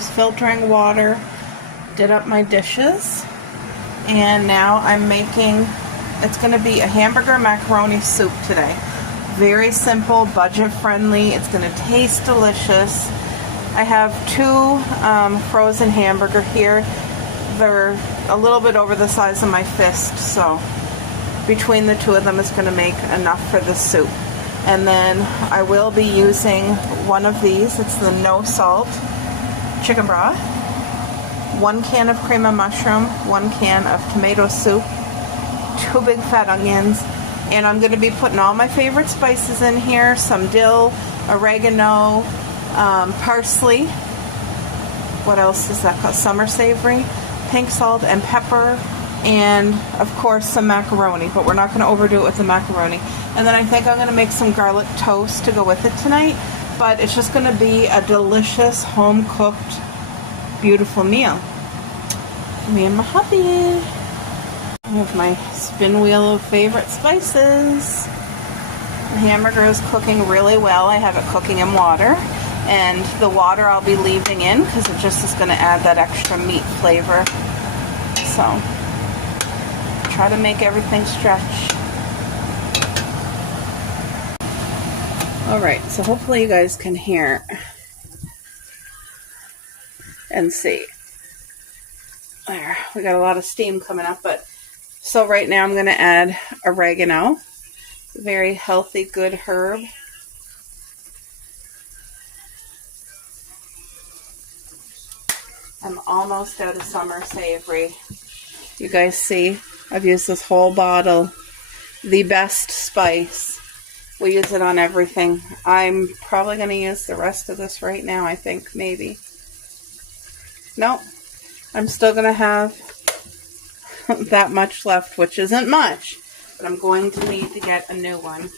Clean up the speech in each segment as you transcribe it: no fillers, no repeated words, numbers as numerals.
just filtering water, did up my dishes, and now I'm making, it's going to be a hamburger macaroni soup today. Very simple, budget friendly. It's going to taste delicious. I have two frozen hamburger here. They're a little bit over the size of my fist, so between the two of them is going to make enough for the soup. And then I will be using one of these. It's the no salt chicken broth, 1 can of cream of mushroom, 1 can of tomato soup, 2 big fat onions, and I'm going to be putting all my favorite spices in here, some dill, oregano, parsley, what else is that called, summer savory, pink salt and pepper, and of course some macaroni, but we're not going to overdo it with the macaroni. And then I think I'm going to make some garlic toast to go with it tonight, but it's just going to be a delicious, home-cooked, beautiful meal. Me and my hubby. I have my spin wheel of favorite spices. The hamburger is cooking really well. I have it cooking in water, and the water I'll be leaving in because it just is going to add that extra meat flavor. So, try to make everything stretch. Alright, so hopefully you guys can hear and see. There, we got a lot of steam coming up, but so right now I'm going to add oregano, very healthy, good herb. I'm almost out of summer savory. You guys see, I've used this whole bottle, the best spice. We use it on everything. I'm probably going to use the rest of this right now, I think, maybe. Nope. I'm still going to have that much left, which isn't much, but I'm going to need to get a new one.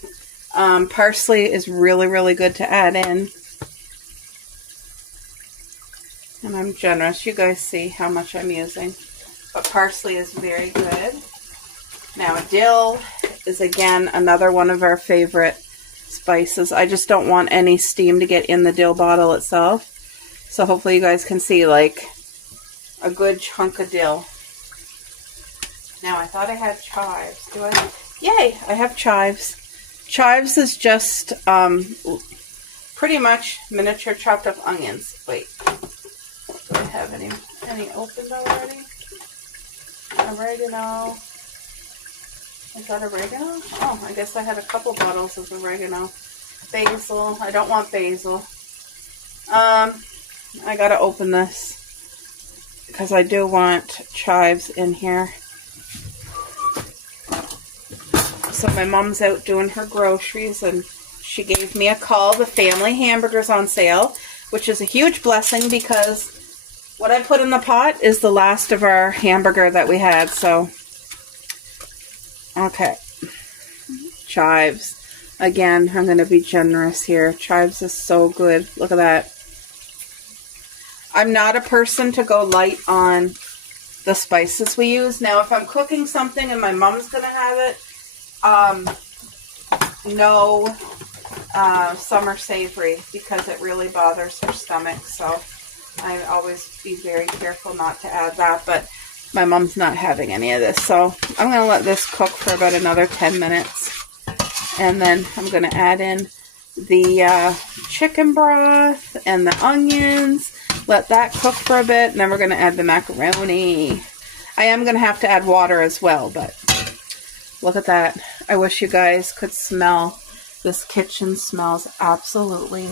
Parsley is really, really good to add in. And I'm generous. You guys see how much I'm using. But parsley is very good. Now, dill is, again, another one of our favorite spices. I just don't want any steam to get in the dill bottle itself. So hopefully you guys can see, like, a good chunk of dill. Now, I thought I had chives. Do I? Yay! I have chives. Chives is just pretty much miniature chopped up onions. Wait. Do I have any opened already? Oregano. Is that oregano? Oh, I guess I had a couple bottles of oregano. Basil. I don't want basil. I gotta open this because I do want chives in here. So my mom's out doing her groceries and she gave me a call. The family hamburger's on sale, which is a huge blessing because what I put in the pot is the last of our hamburger that we had. So, okay. Chives. Again, I'm going to be generous here. Chives is so good. Look at that. I'm not a person to go light on the spices we use. Now, if I'm cooking something and my mom's going to have it, no summer savory because it really bothers her stomach. So I always be very careful not to add that, but my mom's not having any of this. So I'm going to let this cook for about another 10 minutes. And then I'm going to add in the chicken broth and the onions. Let that cook for a bit. And then we're going to add the macaroni. I am going to have to add water as well, but look at that. I wish you guys could smell. This kitchen smells absolutely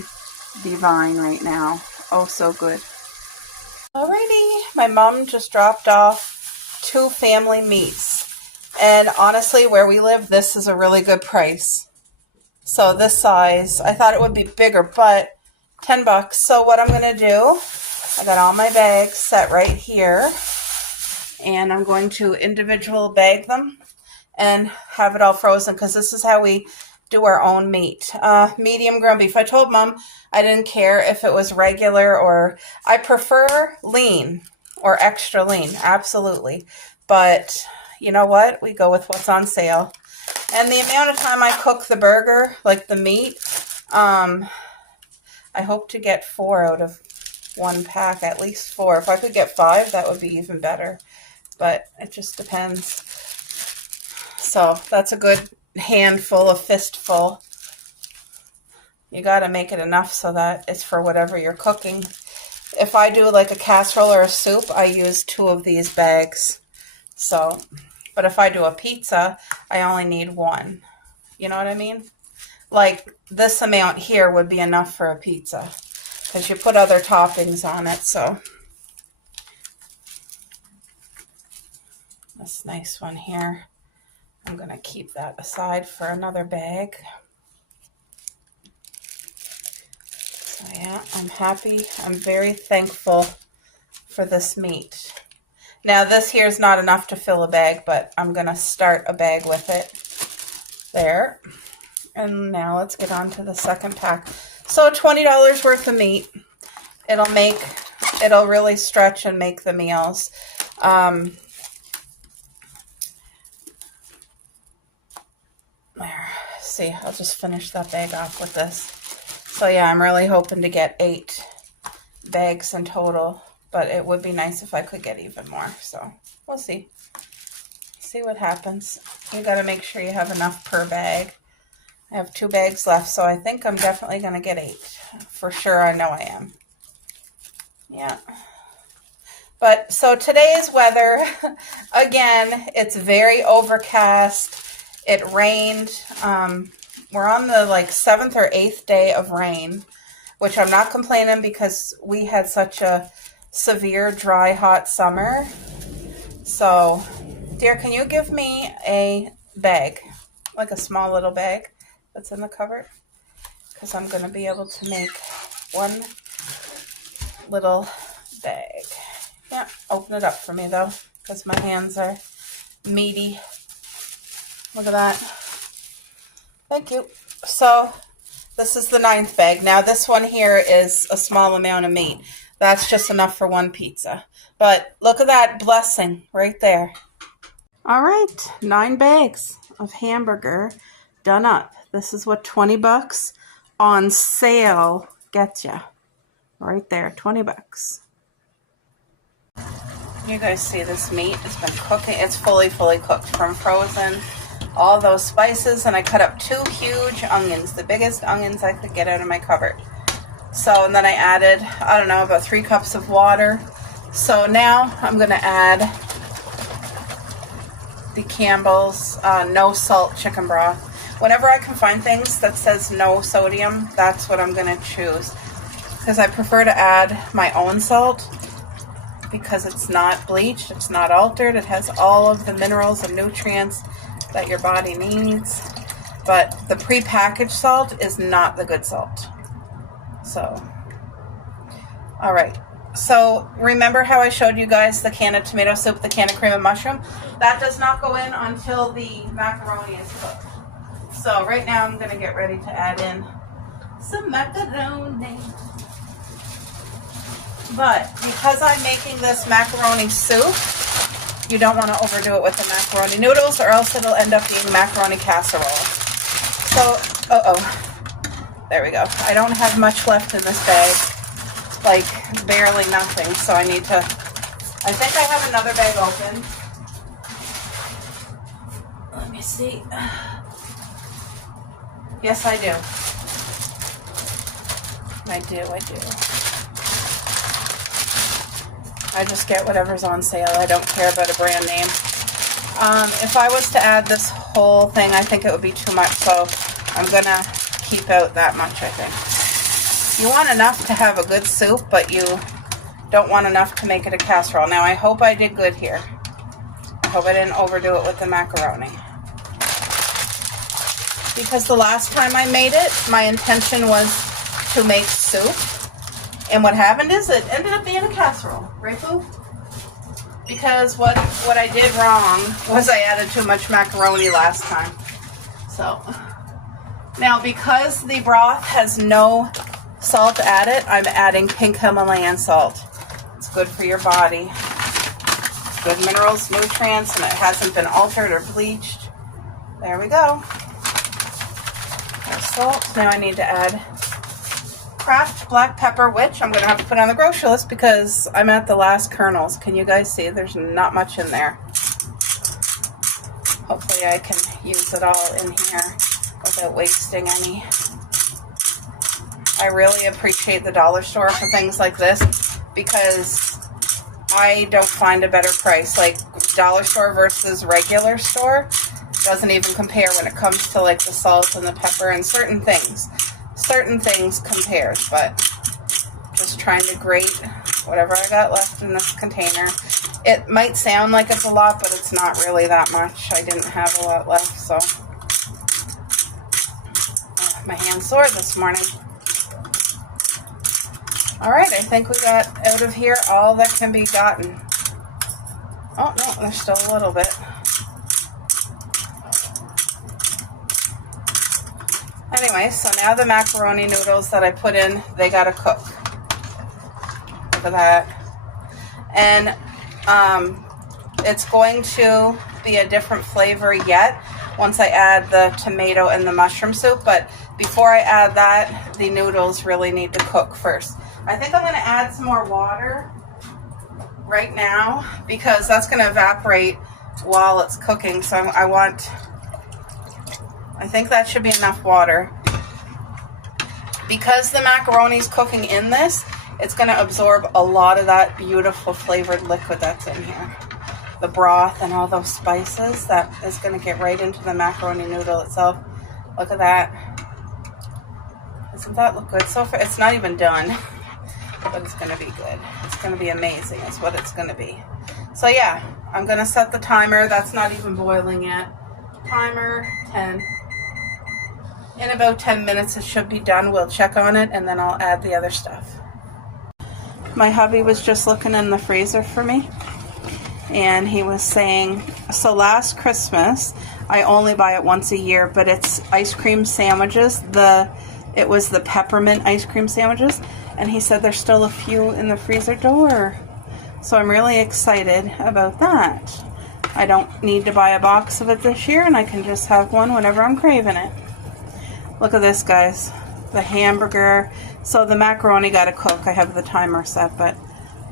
divine right now. Oh, so good. Alrighty, my mom just dropped off 2 family meats. And honestly, where we live, this is a really good price. So this size, I thought it would be bigger, but $10. So what I'm going to do, I got all my bags set right here. And I'm going to individual bag them and have it all frozen because this is how we do our own meat. Medium ground beef. I told Mom I didn't care if it was regular or I prefer lean or extra lean. Absolutely. But you know what? We go with what's on sale. And the amount of time I cook the burger, like the meat, I hope to get 4 out of one pack, at least 4. If I could get 5, that would be even better. But it just depends. So that's a good handful, a fistful. You got to make it enough so that it's for whatever you're cooking. If I do like a casserole or a soup, I use 2 of these bags. So, but if I do a pizza, I only need 1. You know what I mean? Like this amount here would be enough for a pizza because you put other toppings on it. So this nice one here, I'm going to keep that aside for another bag. So yeah, I'm happy. I'm very thankful for this meat. Now this here is not enough to fill a bag, but I'm going to start a bag with it. There. And now let's get on to the second pack. So $20 worth of meat. It'll really stretch and make the meals. There. See, I'll just finish that bag off with this. So yeah, I'm really hoping to get 8 bags in total, but it would be nice if I could get even more. So we'll see. See what happens. You got to make sure you have enough per bag. I have 2 bags left, so I think I'm definitely going to get 8. For sure, I know I am. Yeah. But, so today's weather, again, it's very overcast. It rained. We're on the, 7th or 8th day of rain, which I'm not complaining because we had such a severe, dry, hot summer. So, dear, can you give me a bag, like a small little bag that's in the cupboard? Because I'm going to be able to make one little bag. Yeah, open it up for me though, because my hands are meaty. Look at that. Thank you. So this is the 9th bag. Now this one here is a small amount of meat. That's just enough for 1 pizza. But look at that blessing right there. All right, 9 bags of hamburger done up. This is what 20 bucks on sale gets you. Right there, 20 bucks. You guys see this meat? It's been cooking. It's fully cooked from frozen. All those spices, and I cut up 2 huge onions, the biggest onions I could get out of my cupboard. So, and then I added, I don't know, about 3 cups of water. So now I'm going to add the Campbell's no salt chicken broth. Whenever I can find things that says no sodium, that's what I'm going to choose. Because I prefer to add my own salt because it's not bleached, it's not altered, it has all of the minerals and nutrients that your body needs. But the pre-packaged salt is not the good salt. So, all right. So remember how I showed you guys the can of tomato soup, the can of cream of mushroom? That does not go in until the macaroni is cooked. So right now I'm going to get ready to add in some macaroni. But because I'm making this macaroni soup, you don't want to overdo it with the macaroni noodles or else it'll end up being macaroni casserole. So, there we go. I don't have much left in this bag. Like barely nothing, so I need to, I think I have another bag open. Let me see. Yes, I do. I do. I just get whatever's on sale. I don't care about a brand name. If I was to add this whole thing, I think it would be too much, so I'm gonna keep out that much, I think. You want enough to have a good soup, but you don't want enough to make it a casserole. Now, I hope I did good here. I hope I didn't overdo it with the macaroni. Because the last time I made it, my intention was to make soup. And what happened is it ended up being a casserole. Right, Boo? Because what I did wrong was I added too much macaroni last time. So, now because the broth has no salt added, I'm adding pink Himalayan salt. It's good for your body. Good minerals, nutrients, and it hasn't been altered or bleached. There we go. There's salt. Now I need to add Kraft black pepper, which I'm going to have to put on the grocery list because I'm at the last kernels. Can you guys see? There's not much in there. Hopefully I can use it all in here without wasting any. I really appreciate the dollar store for things like this because I don't find a better price. Like dollar store versus regular store doesn't even compare when it comes to like the salt and the pepper and certain things. Certain things compares, but just trying to grate whatever I got left in this container. It might sound like it's a lot, but it's not really that much. I didn't have a lot left, so my hand's sore this morning. All right, I think we got out of here all that can be gotten. Oh, no, there's still a little bit. Anyway, so now the macaroni noodles that I put in, they gotta cook. Look at that. And it's going to be a different flavor yet once I add the tomato and the mushroom soup. But before I add that, the noodles really need to cook first. I think I'm going to add some more water right now because that's going to evaporate while it's cooking. So I think that should be enough water. Because the macaroni's cooking in this, it's going to absorb a lot of that beautiful flavored liquid that's in here. The broth and all those spices, that is going to get right into the macaroni noodle itself. Look at that. Doesn't that look good? So far, it's not even done, but it's going to be good. It's going to be amazing is what it's going to be. So yeah, I'm going to set the timer. That's not even boiling yet. Timer, 10. In about 10 minutes it should be done. We'll check on it and then I'll add the other stuff. My hubby was just looking in the freezer for me and he was saying, so last Christmas, I only buy it once a year, but it's ice cream sandwiches. It was the peppermint ice cream sandwiches, and he said there's still a few in the freezer door. So I'm really excited about that. I don't need to buy a box of it this year, and I can just have one whenever I'm craving it. Look at this, guys. The hamburger. So the macaroni got to cook. I have the timer set, but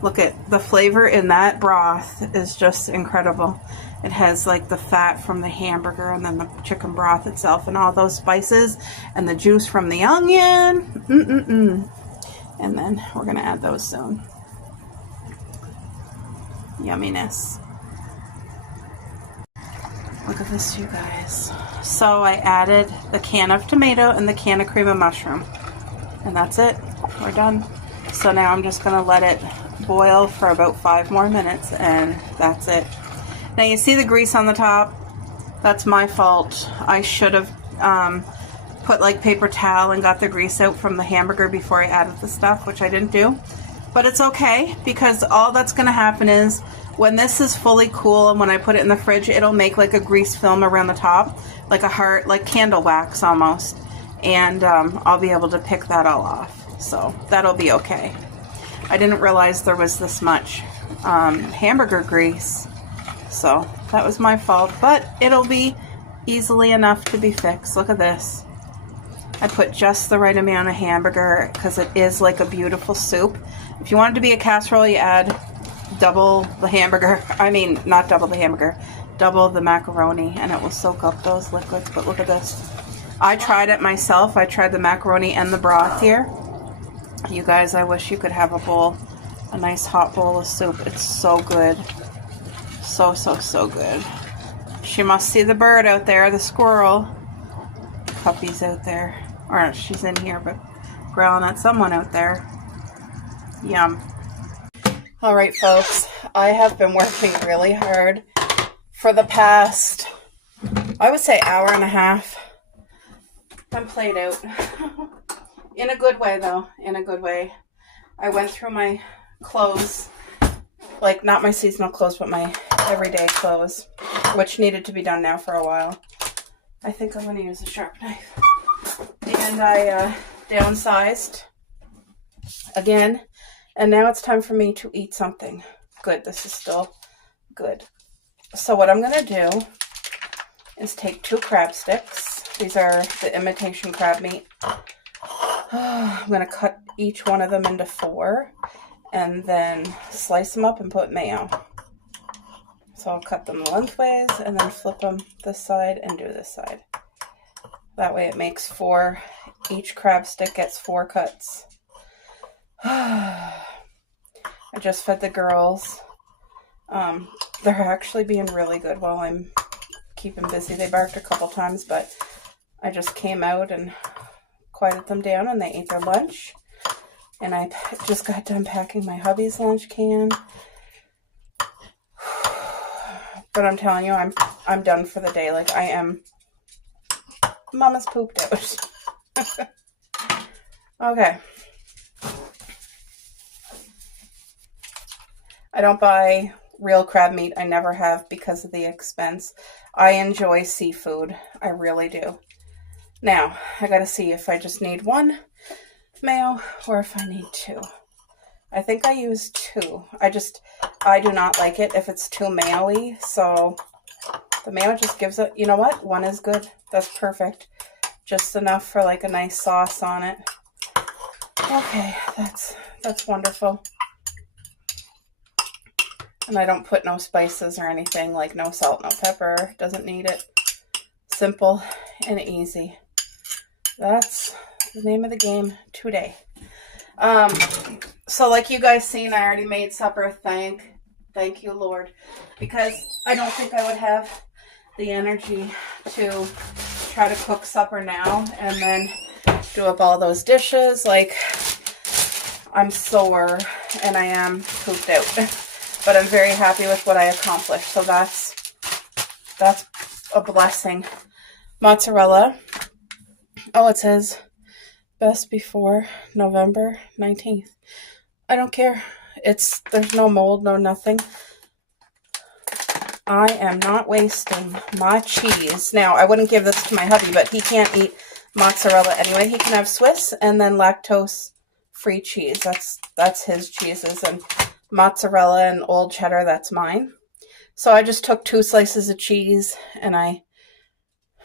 look at the flavor in that broth is just incredible. It has like the fat from the hamburger and then the chicken broth itself and all those spices and the juice from the onion. And then we're going to add those soon. Yumminess. Look at this, you guys. So I added the can of tomato and the can of cream of mushroom. And that's it. We're done. So now I'm just going to let it boil for about 5 more minutes and that's it. Now you see the grease on the top? That's my fault. I should have put like paper towel and got the grease out from the hamburger before I added the stuff, which I didn't do. But it's okay because all that's going to happen is when this is fully cool and when I put it in the fridge, it'll make like a grease film around the top, like a heart, like candle wax almost. And I'll be able to pick that all off. So that'll be okay. I didn't realize there was this much hamburger grease. So that was my fault, but it'll be easily enough to be fixed. Look at this. I put just the right amount of hamburger because it is like a beautiful soup. If you want it to be a casserole, you add double the hamburger. I mean, not double the hamburger, double the macaroni, and it will soak up those liquids. But look at this. I tried it myself. I tried the macaroni and the broth here. You guys, I wish you could have a bowl, a nice hot bowl of soup. It's so good. So, so, so good. She must see the bird out there, the squirrel. Puppy's out there. Or she's in here, but growling at someone out there. Yum. Alright, folks. I have been working really hard for the past, I would say, hour and a half. I'm played out. In a good way, though. In a good way. I went through my clothes. Like, not my seasonal clothes, but my everyday clothes. Which needed to be done now for a while. I think I'm going to use a sharp knife. And I downsized again. And now it's time for me to eat something. Good. This is still good. So what I'm going to do is take 2 crab sticks. These are the imitation crab meat. I'm going to cut each one of them into 4 and then slice them up and put mayo. So I'll cut them lengthways and then flip them this side and do this side. That way it makes 4. Each crab stick gets 4 cuts. I just fed the girls. They're actually being really good while I'm keeping busy. They barked a couple times, but I just came out and quieted them down and they ate their lunch. And I just got done packing my hubby's lunch can. But I'm telling you, I'm done for the day. Like, I am. Mama's pooped out. Okay. I don't buy real crab meat. I never have because of the expense. I enjoy seafood. I really do. Now, I gotta see if I just need 1 mayo or if I need 2. I think I use 2. I do not like it if it's too mayo-y, so the mayo just gives it, you know what? 1 is good. That's perfect. Just enough for like a nice sauce on it. Okay, that's wonderful. And I don't put no spices or anything, like no salt, no pepper. Doesn't need it. Simple and easy. That's the name of the game today. So like you guys seen, I already made supper. Thank you, Lord. Because I don't think I would have the energy to try to cook supper now and then do up all those dishes. Like, I'm sore and I am pooped out. But I'm very happy with what I accomplished. So that's a blessing. Mozzarella. Oh, it says best before November 19th. I don't care. There's no mold, no nothing. I am not wasting my cheese. Now, I wouldn't give this to my hubby, but he can't eat mozzarella anyway. He can have Swiss and then lactose-free cheese. That's his cheeses. And mozzarella and old cheddar, that's mine. So I just took 2 slices of cheese and I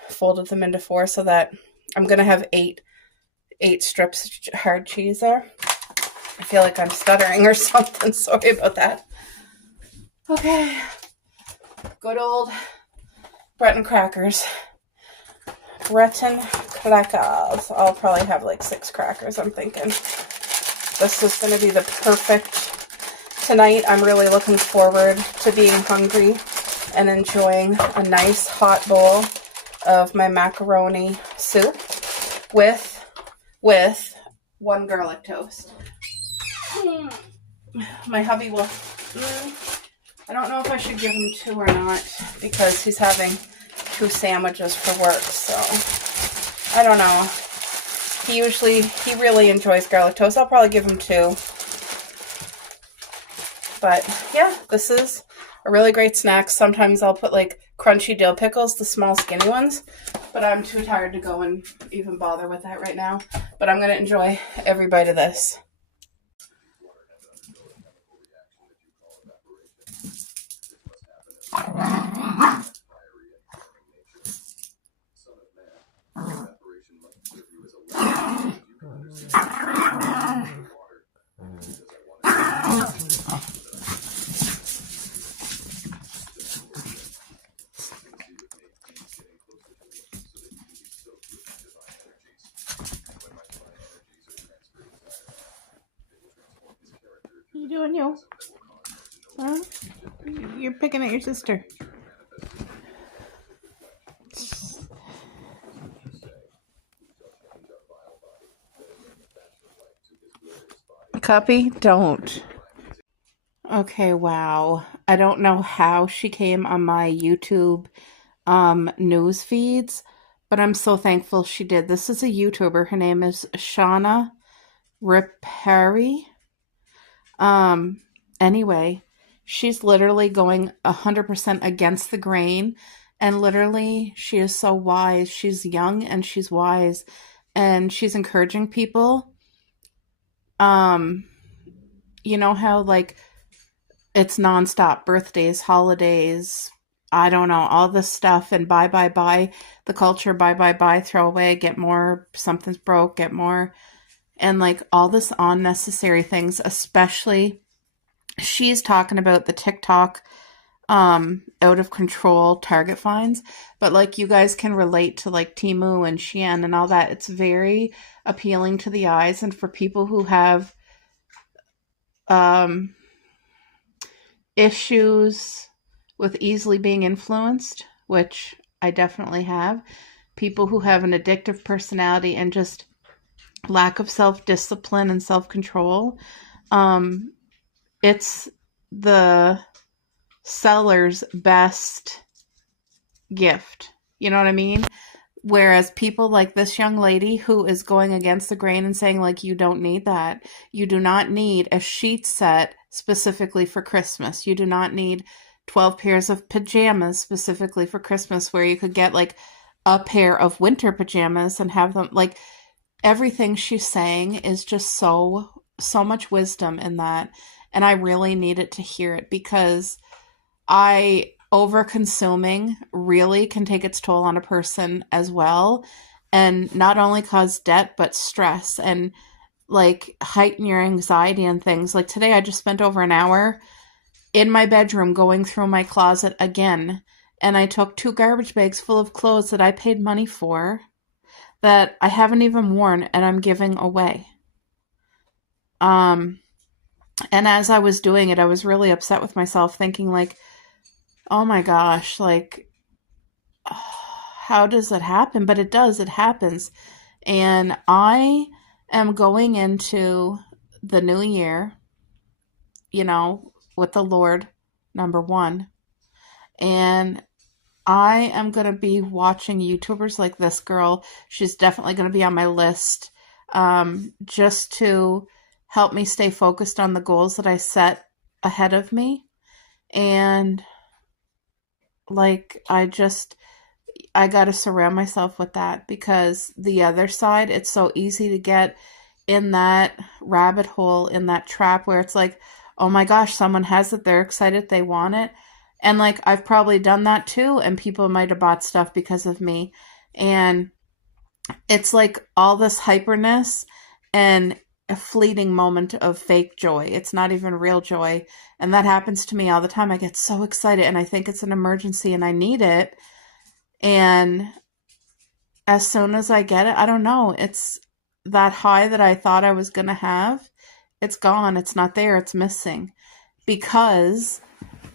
folded them into 4 so that I'm going to have 8 strips of hard cheese there. I feel like I'm stuttering or something. Sorry about that. Okay. Good old Breton crackers. Breton crackers. I'll probably have like 6 crackers, I'm thinking. This is going to be the perfect tonight. I'm really looking forward to being hungry and enjoying a nice hot bowl of my macaroni soup with 1 garlic toast. My hubby will, I don't know if I should give him 2 or not because he's having 2 sandwiches for work, so I don't know. He really enjoys garlic toast. I'll probably give him 2. But yeah, this is a really great snack. Sometimes I'll put like crunchy dill pickles, the small skinny ones, but I'm too tired to go and even bother with that right now. But I'm going to enjoy every bite of this. What are you doing, yo? Huh? You're picking at your sister. Copy? Don't. Okay, wow. I don't know how she came on my YouTube news feeds, but I'm so thankful she did. This is a YouTuber. Her name is Shauna Ripari. Anyway, she's literally going 100% against the grain, and literally she is so wise. She's young and she's wise, and she's encouraging people. You know how like it's nonstop, birthdays, holidays, I don't know, all this stuff, and buy, the culture, buy, throw away, get more, something's broke, get more. and like all this unnecessary things, especially she's talking about the TikTok out of control Target finds, but like you guys can relate to like Temu and Shein and all that. It's very appealing to the eyes, and for people who have um issues with easily being influenced, which I definitely have, people who have an addictive personality and just lack of self-discipline and self-control, it's the seller's best gift. You know what I mean? Whereas people like this young lady who is going against the grain and saying, like, you don't need that. You do not need a sheet set specifically for Christmas. You do not need 12 pairs of pajamas specifically for Christmas, where you could get like a pair of winter pajamas and have them. Like, everything she's saying is just so much wisdom in that. And I really needed to hear it, because over consuming really can take its toll on a person as well, and not only cause debt but stress and like heighten your anxiety and things. Like today I just spent over an hour in my bedroom going through my closet again, and I took 2 garbage bags full of clothes that I paid money for that I haven't even worn and I'm giving away. And as I was doing it, I was really upset with myself, thinking like, oh my gosh, like, how does it happen? But it does, it happens. And I am going into the new year, with the Lord, number one. And I am going to be watching YouTubers like this girl. She's definitely going to be on my list, just to help me stay focused on the goals that I set ahead of me. And like, I got to surround myself with that, because the other side, it's so easy to get in that rabbit hole, in that trap where it's like, oh my gosh, someone has it, they're excited, they want it. And like, I've probably done that too, and people might have bought stuff because of me. And it's like all this hyperness and a fleeting moment of fake joy. It's not even real joy. And that happens to me all the time. I get so excited and I think it's an emergency and I need it. And as soon as I get it, I don't know, it's that high that I thought I was going to have. It's gone. It's not there. It's missing. Because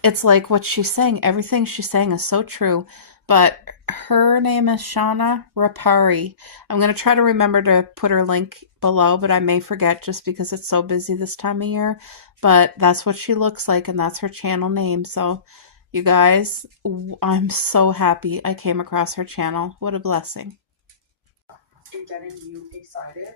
it's like what she's saying. Everything she's saying is so true. But her name is Shauna Rapari. I'm going to try to remember to put her link below, but I may forget just because it's so busy this time of year. But that's what she looks like, and that's her channel name. So, you guys, I'm so happy I came across her channel. What a blessing. And getting you excited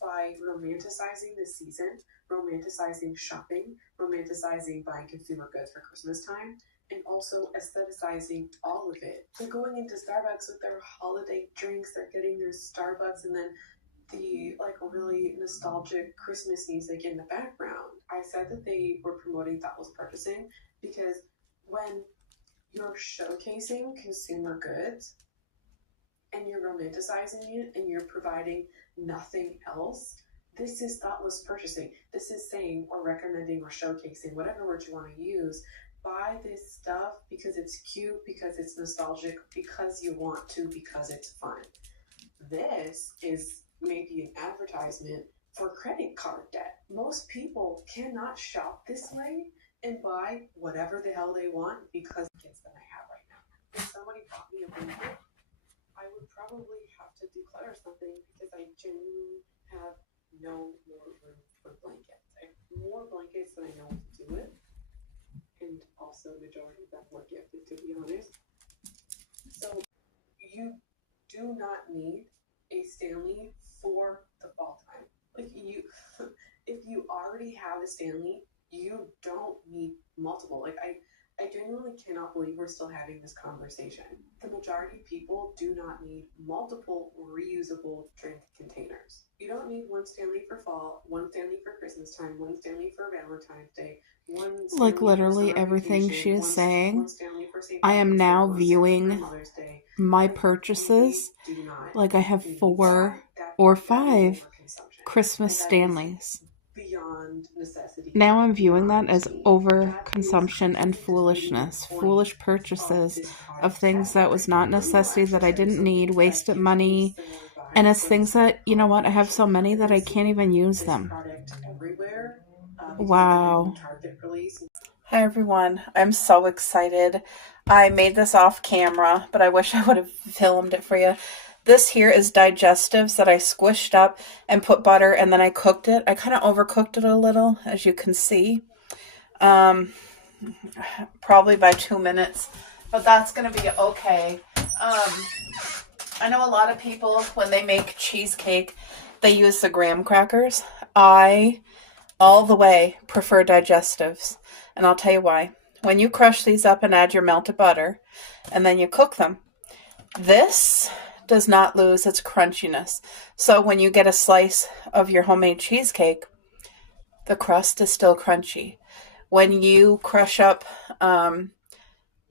by romanticizing this season, romanticizing shopping, romanticizing buying consumer goods for Christmas time, and also aestheticizing all of it. They're going into Starbucks with their holiday drinks, they're getting their Starbucks, and then the like really nostalgic Christmas music in the background. I said that they were promoting thoughtless purchasing because when you're showcasing consumer goods and you're romanticizing it and you're providing nothing else, this is thoughtless purchasing. This is saying or recommending or showcasing, whatever word you want to use, buy this stuff because it's cute, because it's nostalgic, because you want to, because it's fun. This is maybe an advertisement for credit card debt. Most people cannot shop this way and buy whatever the hell they want because of the kids that I have right now. If somebody bought me a blanket, I would probably have to declare something because I genuinely have no more room for blankets. I have more blankets than I know what to do with. And also the majority of them were gifted, to be honest. So you do not need a Stanley for the fall time. Like if you already have a Stanley, you don't need multiple. Like I genuinely cannot believe we're still having this conversation. The majority of people do not need multiple reusable drink containers. You don't need one Stanley for fall, one Stanley for Christmas time, one Stanley for Valentine's Day, one Stanley like literally everything she is saying. I am now viewing my purchases like I have 4 or 5 Christmas And that is Stanleys. beyond necessity. Now I'm viewing that as So overconsumption that and is foolishness. the point Foolish of purchases this of product things that was not category. necessity, that I didn't need, wasted That money. you similar And vibes. it's things that, you know what, I have so many that I can't even use This them. product everywhere because it's a Wow. new Target release. Hi everyone, I'm so excited. I made this off camera, but I wish I would have filmed it for you. This here is digestives that I squished up and put butter, and then I cooked it. I kind of overcooked it a little, as you can see. Probably by 2 minutes, but that's going to be okay. I know a lot of people, when they make cheesecake, they use the graham crackers. I, all the way, prefer digestives, and I'll tell you why. When you crush these up and add your melted butter, and then you cook them, this does not lose its crunchiness. So when you get a slice of your homemade cheesecake, the crust is still crunchy. When you crush up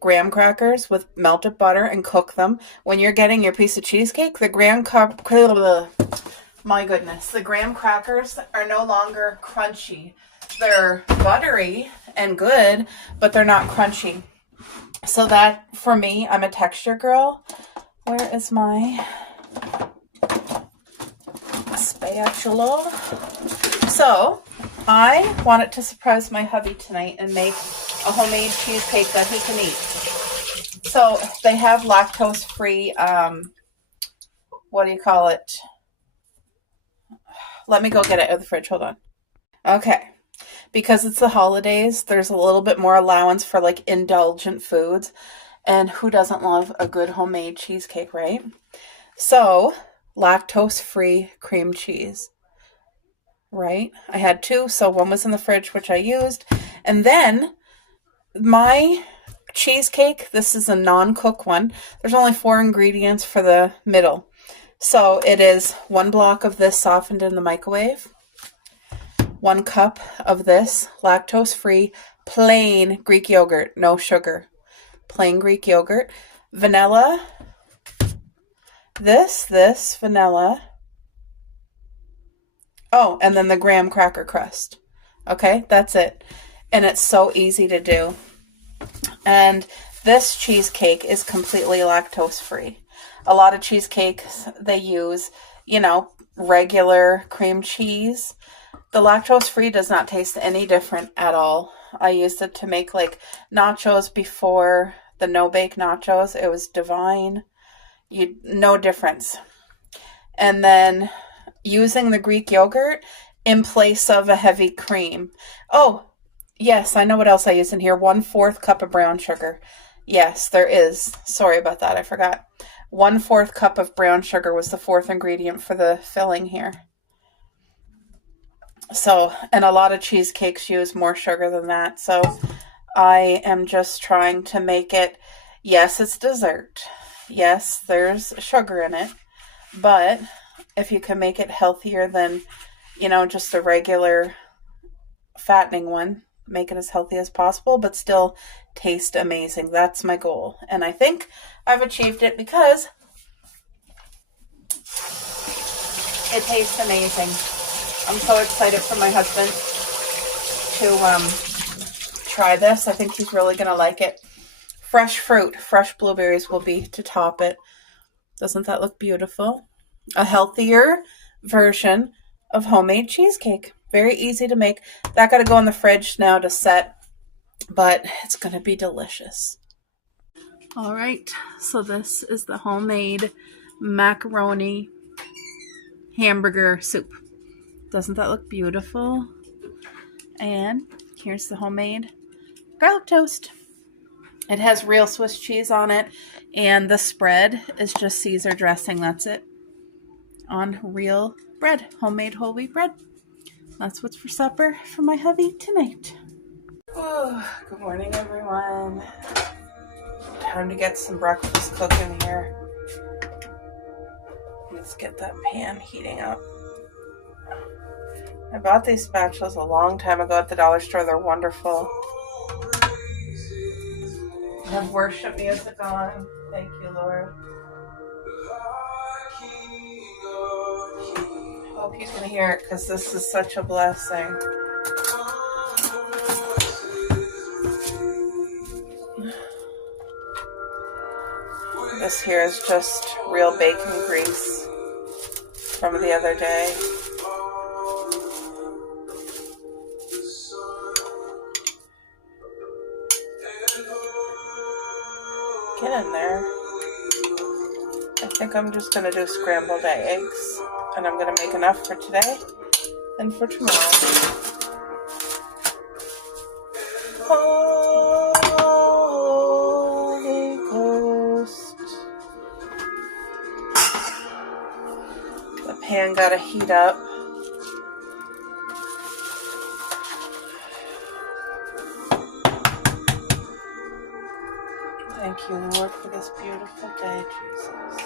graham crackers with melted butter and cook them, when you're getting your piece of cheesecake, the graham crackers are no longer crunchy. They're buttery and good, but they're not crunchy. So that, for me, I'm a texture girl. Where is my spatula? So I wanted to surprise my hubby tonight and make a homemade cheesecake that he can eat. So they have lactose-free, what do you call it? Let me go get it out of the fridge. Hold on. Okay. Because it's the holidays, there's a little bit more allowance for like indulgent foods. And who doesn't love a good homemade cheesecake, right? So, lactose-free cream cheese. Right? I had 2, so 1 was in the fridge, which I used. And then my cheesecake, this is a non-cook one. There's only 4 ingredients for the middle. So it is 1 block of this softened in the microwave, 1 cup of this lactose-free plain Greek yogurt, no sugar, plain Greek yogurt, vanilla, this vanilla. Oh, and then the graham cracker crust. Okay, that's it. And it's so easy to do. And this cheesecake is completely lactose free. A lot of cheesecakes, they use, regular cream cheese. The lactose free does not taste any different at all. I used it to make like nachos before the no-bake nachos. It was divine. No difference. And then using the Greek yogurt in place of a heavy cream. Oh, yes, I know what else I use in here. 1/4 cup of brown sugar. Yes, there is. Sorry about that. I forgot. 1/4 cup of brown sugar was the 4th ingredient for the filling here. So, and a lot of cheesecakes use more sugar than that. So I am just trying to make it, yes, it's dessert. Yes, there's sugar in it. But if you can make it healthier than, just a regular fattening one, make it as healthy as possible, but still taste amazing. That's my goal. And I think I've achieved it because it tastes amazing. I'm so excited for my husband to try this. I think he's really going to like it. Fresh fruit, fresh blueberries will be to top it. Doesn't that look beautiful? A healthier version of homemade cheesecake. Very easy to make. That got to go in the fridge now to set, but it's going to be delicious. All right, so this is the homemade macaroni hamburger soup. Doesn't that look beautiful? And here's the homemade garlic toast. It has real Swiss cheese on it, and the spread is just Caesar dressing. That's it. On real bread, homemade whole wheat bread. That's what's for supper for my hubby tonight. Oh, good morning, everyone. Time to get some breakfast cooking here. Let's get that pan heating up. I bought these spatulas a long time ago at the dollar store. They're wonderful. I have worship music on. Thank you, Lord. Hope you can hear it because this is such a blessing. This here is just real bacon grease from the other day. Get in there. I think I'm just going to do scrambled eggs, and I'm going to make enough for today and for tomorrow. Holy Ghost. The pan got to heat up. Thank you, Lord, for this beautiful day, Jesus.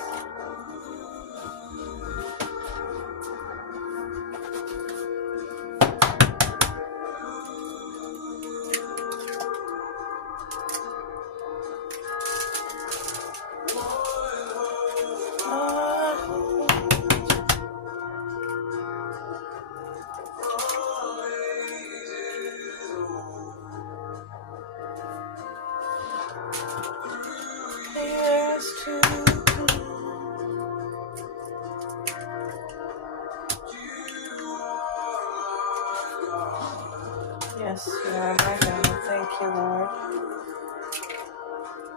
Yes, you are my God. Thank you, Lord.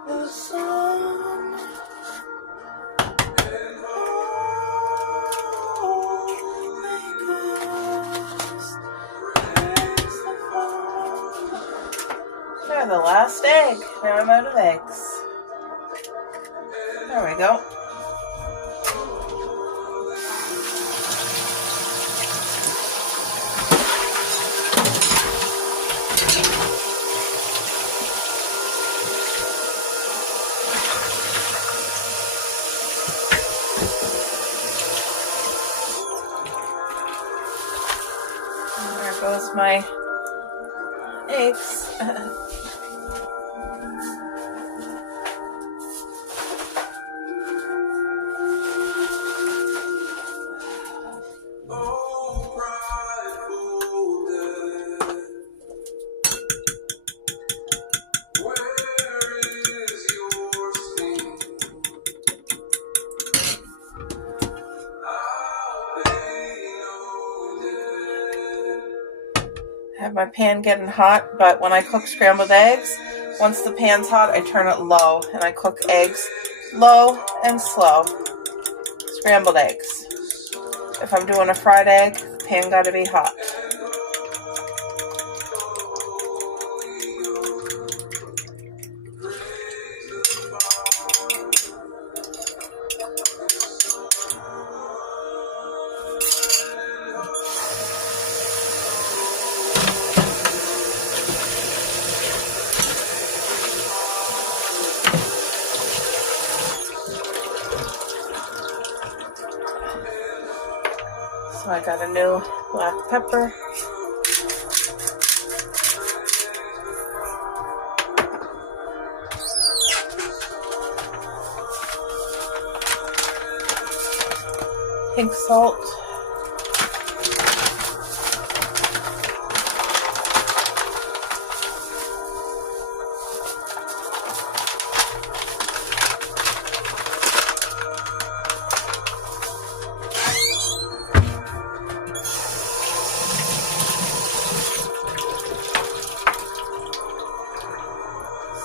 The sun. They're the last egg. Now I'm out of eggs. There we go. There goes my eggs. I have my pan getting hot, but when I cook scrambled eggs, once the pan's hot, I turn it low, and I cook eggs low and slow. Scrambled eggs. If I'm doing a fried egg, the pan gotta be hot. So I got a new black pepper. Pink salt.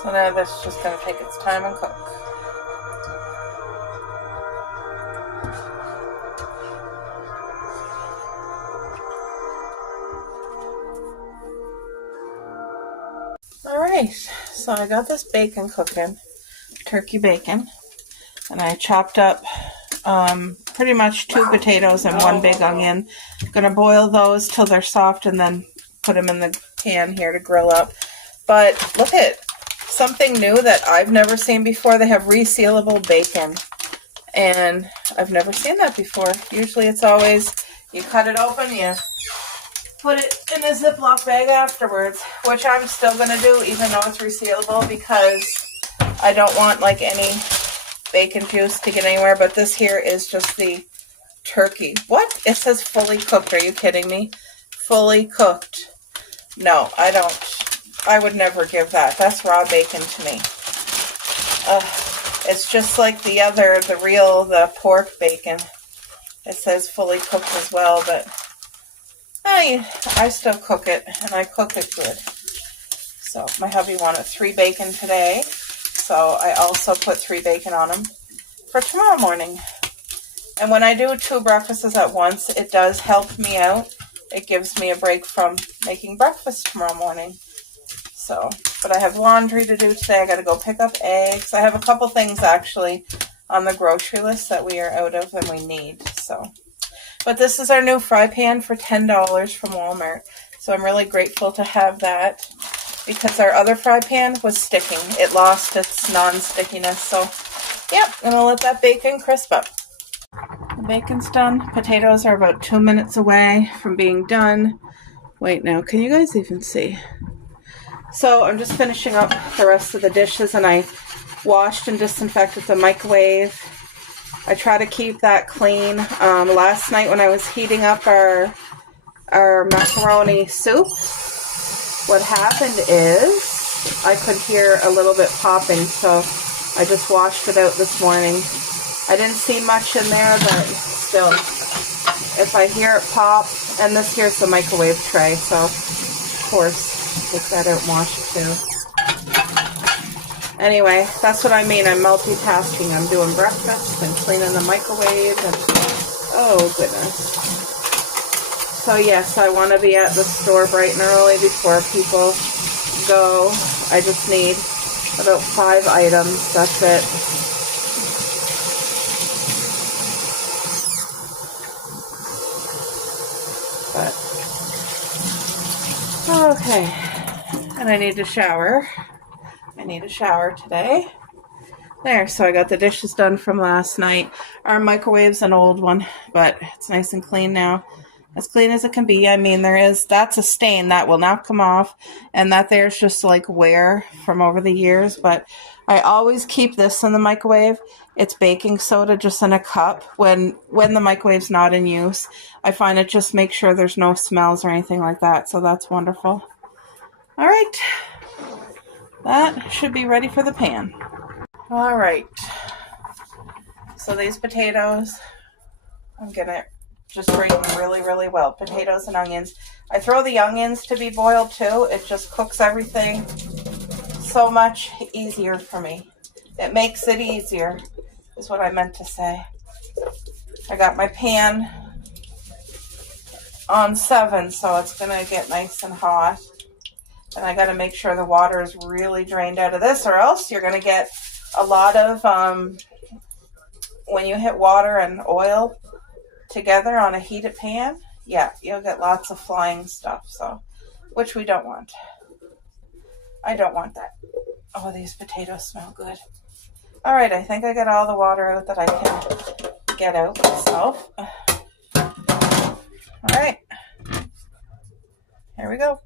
So now that's just going to take its time and cook. Alright, so I got this bacon cooking, turkey bacon, and I chopped up pretty much 2 potatoes and 1 big onion. I'm going to boil those till they're soft and then put them in the pan here to grill up. But look at something new that I've never seen before. They have resealable bacon, and I've never seen that before. Usually it's always you cut it open, you put it in a Ziploc bag afterwards, which I'm still going to do even though it's resealable because I don't want like any bacon juice to get anywhere. But this here is just the turkey. What? It says fully cooked. Are you kidding me? Fully cooked. No, I don't. I would never give that. That's raw bacon to me. It's just like the pork bacon. It says fully cooked as well, but I still cook it, and I cook it good. So my hubby wanted 3 bacon today, so I also put 3 bacon on them for tomorrow morning. And when I do 2 breakfasts at once, it does help me out. It gives me a break from making breakfast tomorrow morning. So, but I have laundry to do today. I got to go pick up eggs. I have a couple things actually on the grocery list that we are out of and we need. So, but this is our new fry pan for $10 from Walmart. So I'm really grateful to have that because our other fry pan was sticking. It lost its non-stickiness. So, yep, I'm going to let that bacon crisp up. The bacon's done. Potatoes are about 2 minutes away from being done. Wait, now, can you guys even see? So I'm just finishing up the rest of the dishes, and I washed and disinfected the microwave. I try to keep that clean. Last night when I was heating up our macaroni soup, what happened is I could hear a little bit popping, so I just washed it out this morning. I didn't see much in there, but still, if I hear it pop, and this here's the microwave tray, so of course, take that out and wash it too. Anyway, that's what I mean. I'm multitasking. I'm doing breakfast and cleaning the microwave, and oh goodness. So yes, I want to be at the store bright and early before people go. I just need about 5 items. That's it. But okay, and I need to shower. I need a shower today. There, so I got the dishes done from last night. Our microwave's an old one, but it's nice and clean now. As clean as it can be. I mean, that's a stain that will not come off, and that there's just like wear from over the years, but I always keep this in the microwave. It's baking soda just in a cup when the microwave's not in use. I find it just makes sure there's no smells or anything like that, so that's wonderful. All right, that should be ready for the pan. All right, so these potatoes, I'm gonna just grate them really, really well. Potatoes and onions. I throw the onions to be boiled too. It just cooks everything so much easier for me. It makes it easier, is what I meant to say. I got my pan on 7, so it's gonna get nice and hot. And I gotta make sure the water is really drained out of this, or else you're gonna get a lot of, when you hit water and oil together on a heated pan, yeah, you'll get lots of flying stuff, so, which we don't want. I don't want that. Oh, these potatoes smell good. All right, I think I got all the water out that I can get out myself. All right, here we go.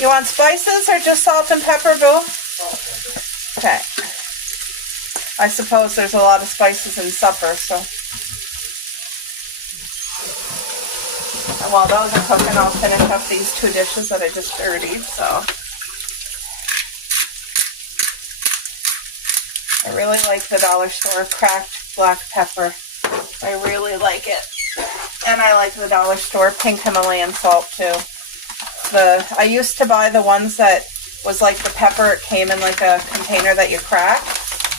You want spices or just salt and pepper, boo? Okay. I suppose there's a lot of spices in supper, so. And while those are cooking, I'll finish up these 2 dishes that I just dirtied, so. I really like the dollar store cracked black pepper. I really like it. And I like the dollar store pink Himalayan salt too. I used to buy the ones that was like the pepper, it came in like a container that you crack,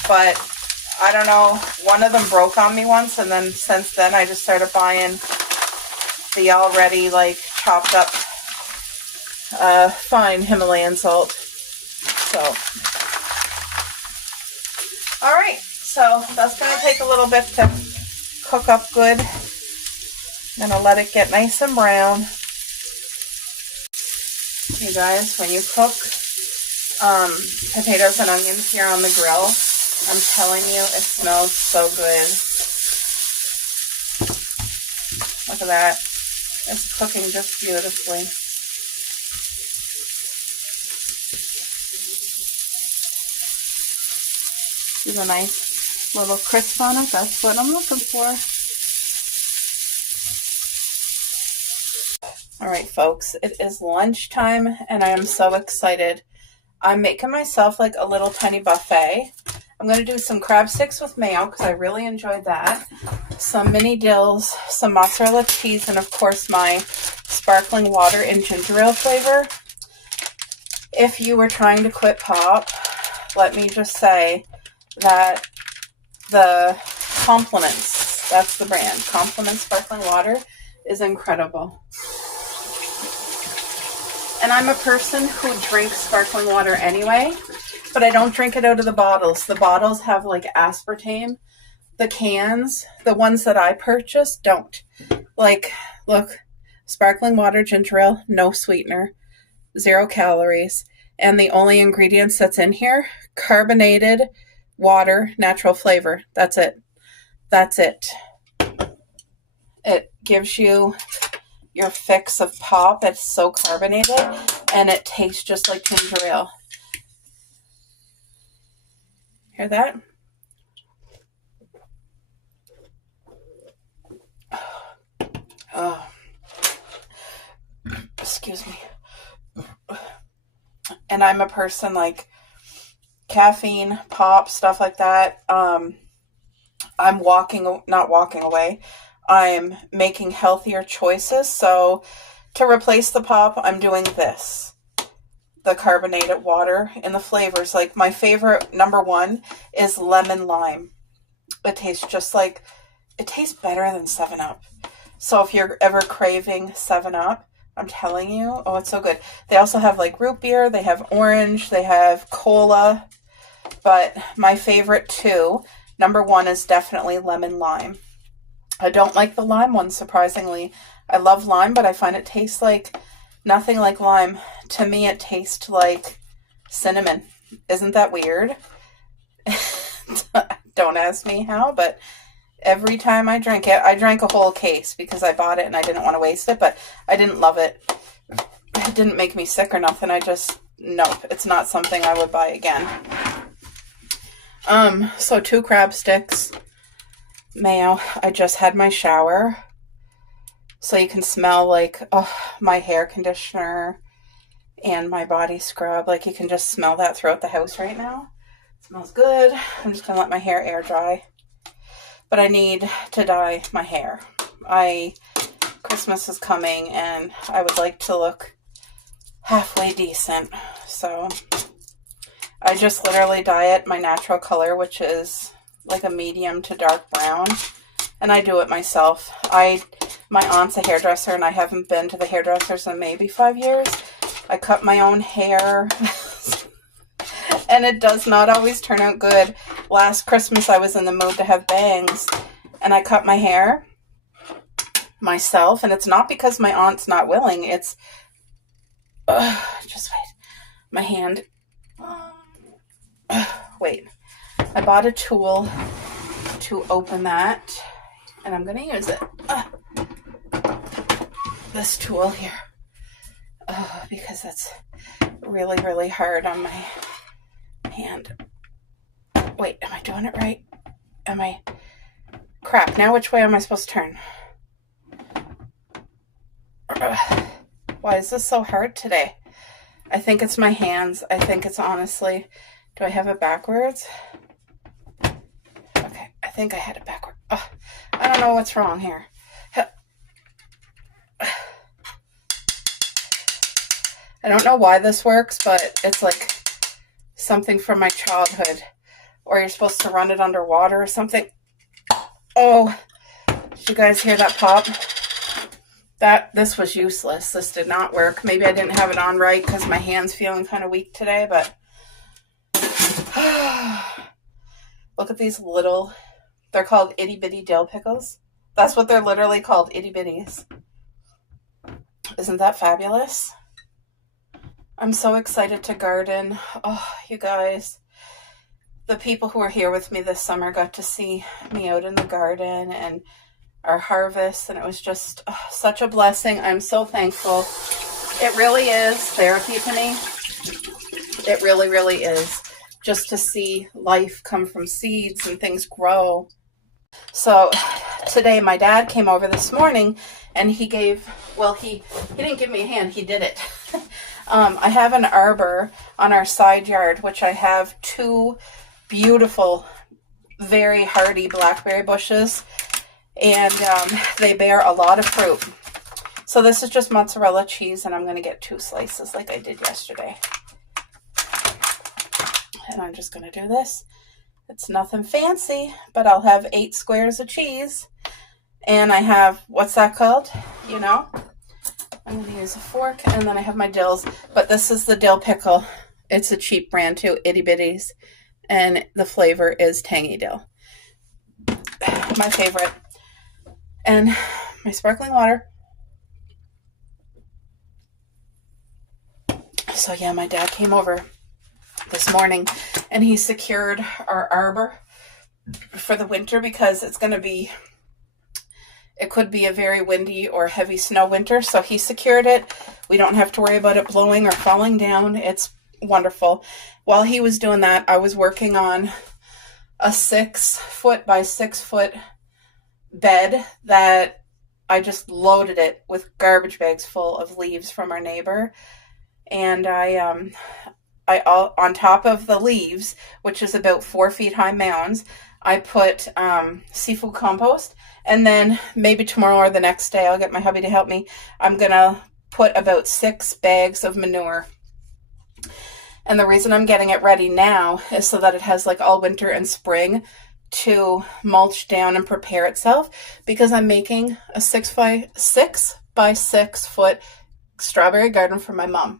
but I don't know, one of them broke on me once, and then since then I just started buying the already like chopped up fine Himalayan salt. So, all right, so that's going to take a little bit to cook up good. I'm going to let it get nice and brown. You guys, when you cook potatoes and onions here on the grill, I'm telling you, it smells so good. Look at that. It's cooking just beautifully. There's a nice little crisp on it. That's what I'm looking for. All right, folks, it is lunchtime and I am so excited. I'm making myself like a little tiny buffet. I'm going to do some crab sticks with mayo because I really enjoyed that. Some mini dills, some mozzarella cheese, and of course my sparkling water and ginger ale flavor. If you were trying to quit pop, let me just say that the Compliments, that's the brand, Compliments Sparkling Water, is incredible. And I'm a person who drinks sparkling water anyway, but I don't drink it out of the bottles. The bottles have like aspartame. The cans, the ones that I purchased, don't. Like, look, sparkling water, ginger ale, no sweetener, 0 calories. And the only ingredients that's in here, carbonated water, natural flavor. That's it. That's it. It gives you your fix of pop. It's so carbonated and it tastes just like ginger ale. Hear that? Oh, excuse me. And I'm a person like caffeine, pop, stuff like that. I'm not walking away. I'm making healthier choices. So to replace the pop, I'm doing this. The carbonated water and the flavors. Like my favorite, number one, is lemon lime. It tastes better than 7-Up. So if you're ever craving 7-Up, I'm telling you, oh, it's so good. They also have like root beer, they have orange, they have cola. But my favorite two, number one is definitely lemon lime. I don't like the lime one, surprisingly. I love lime, but I find it tastes like nothing like lime. To me, it tastes like cinnamon. Isn't that weird? Don't ask me how, but every time I drink it, I drank a whole case because I bought it and I didn't want to waste it, but I didn't love it. It didn't make me sick or nothing. Nope, it's not something I would buy again. So 2 crab sticks, mayo. I just had my shower. So you can smell like, my hair conditioner and my body scrub. Like you can just smell that throughout the house right now. It smells good. I'm just going to let my hair air dry. But I need to dye my hair. Christmas is coming and I would like to look halfway decent. So I just literally dye it my natural color, which is like a medium to dark brown. And I do it myself. My aunt's a hairdresser and I haven't been to the hairdressers in maybe 5 years. I cut my own hair and it does not always turn out good. Last Christmas I was in the mood to have bangs and I cut my hair myself, and it's not because my aunt's not willing. It's just wait. My hand. Wait. I bought a tool to open that and I'm going to use it. This tool here. Because it's really, really hard on my hand. Wait, am I doing it right? Crap, now which way am I supposed to turn? Why is this so hard today? I think it's my hands. I think it's honestly... Do I have it backwards? Okay, I think I had it backward. I don't know what's wrong here. I don't know why this works, but it's like something from my childhood. Or you're supposed to run it underwater or something. Oh, did you guys hear that pop? This was useless. This did not work. Maybe I didn't have it on right because my hand's feeling kind of weak today, but look at these little, they're called itty bitty dill pickles. That's what they're literally called, itty bitties. Isn't that fabulous? I'm so excited to garden. Oh, you guys. The people who were here with me this summer got to see me out in the garden and our harvest, and it was just such a blessing. I'm so thankful. It really is therapy to me. It really, really is. just to see life come from seeds and things grow. So today my dad came over this morning and he didn't give me a hand, he did it. I have an arbor on our side yard, which I have 2 beautiful, very hardy blackberry bushes, and they bear a lot of fruit. So this is just mozzarella cheese, and I'm going to get 2 slices like I did yesterday. And I'm just going to do this. It's nothing fancy, but I'll have 8 squares of cheese. And I have, what's that called? You know? I'm going to use a fork, and then I have my dills. But this is the dill pickle. It's a cheap brand too, itty bitties. And the flavor is tangy dill. My favorite. And my sparkling water. So yeah, my dad came over this morning and he secured our arbor for the winter because it could be a very windy or heavy snow winter. So he secured it. We don't have to worry about it blowing or falling down. It's wonderful. While he was doing that, I was working on a 6-foot by 6-foot bed that I just loaded it with garbage bags full of leaves from our neighbor. And I on top of the leaves, which is about 4 feet high mounds, I put seafood compost. And then maybe tomorrow or the next day, I'll get my hubby to help me. I'm going to put about 6 bags of manure. And the reason I'm getting it ready now is so that it has like all winter and spring to mulch down and prepare itself, because I'm making a 6 by 6 foot strawberry garden for my mom.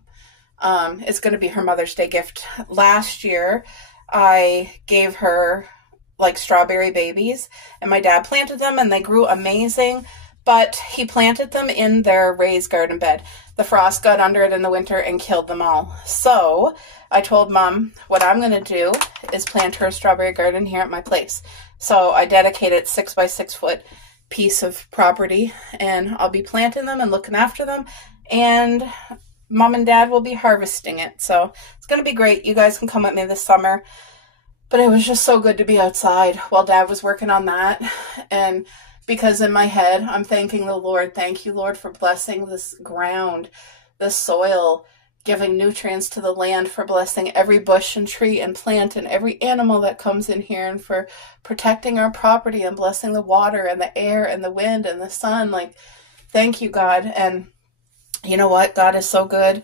It's going to be her Mother's Day gift. Last year, I gave her like strawberry babies, and my dad planted them and they grew amazing, but he planted them in their raised garden bed. The frost got under it in the winter and killed them all. So I told Mom what I'm going to do is plant her a strawberry garden here at my place. So I dedicated 6 by 6 foot piece of property, and I'll be planting them and looking after them, and Mom and Dad will be harvesting it. So it's going to be great. You guys can come with me this summer. But it was just so good to be outside while Dad was working on that. And because in my head, I'm thanking the Lord. Thank you, Lord, for blessing this ground, this soil, giving nutrients to the land, for blessing every bush and tree and plant and every animal that comes in here, and for protecting our property and blessing the water and the air and the wind and the sun. Like, thank you, God. And you know what? God is so good.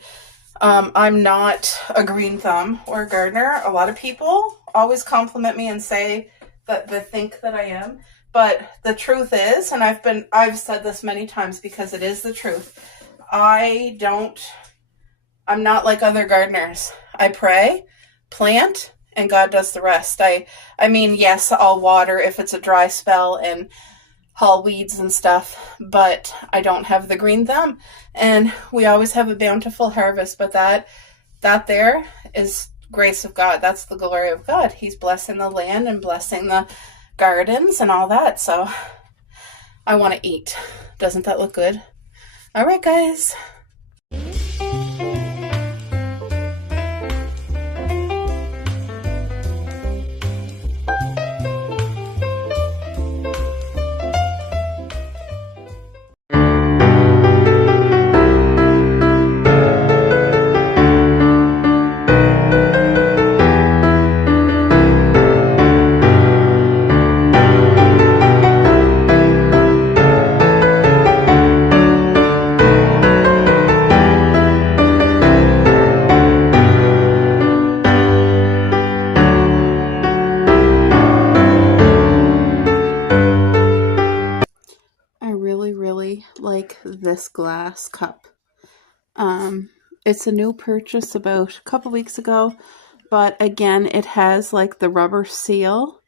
I'm not a green thumb or a gardener. A lot of people always compliment me and say that they think that I am. But the truth is, and I've said this many times because it is the truth, I'm not like other gardeners. I pray, plant, and God does the rest. I mean, yes, I'll water if it's a dry spell and haul weeds and stuff, but I don't have the green thumb, and we always have a bountiful harvest. But that there is grace of God. That's the glory of God. He's blessing the land and blessing the gardens and all that. So I want to eat. Doesn't that look good? All right, guys. Like this glass cup. It's a new purchase about a couple weeks ago, but again, it has like the rubber seal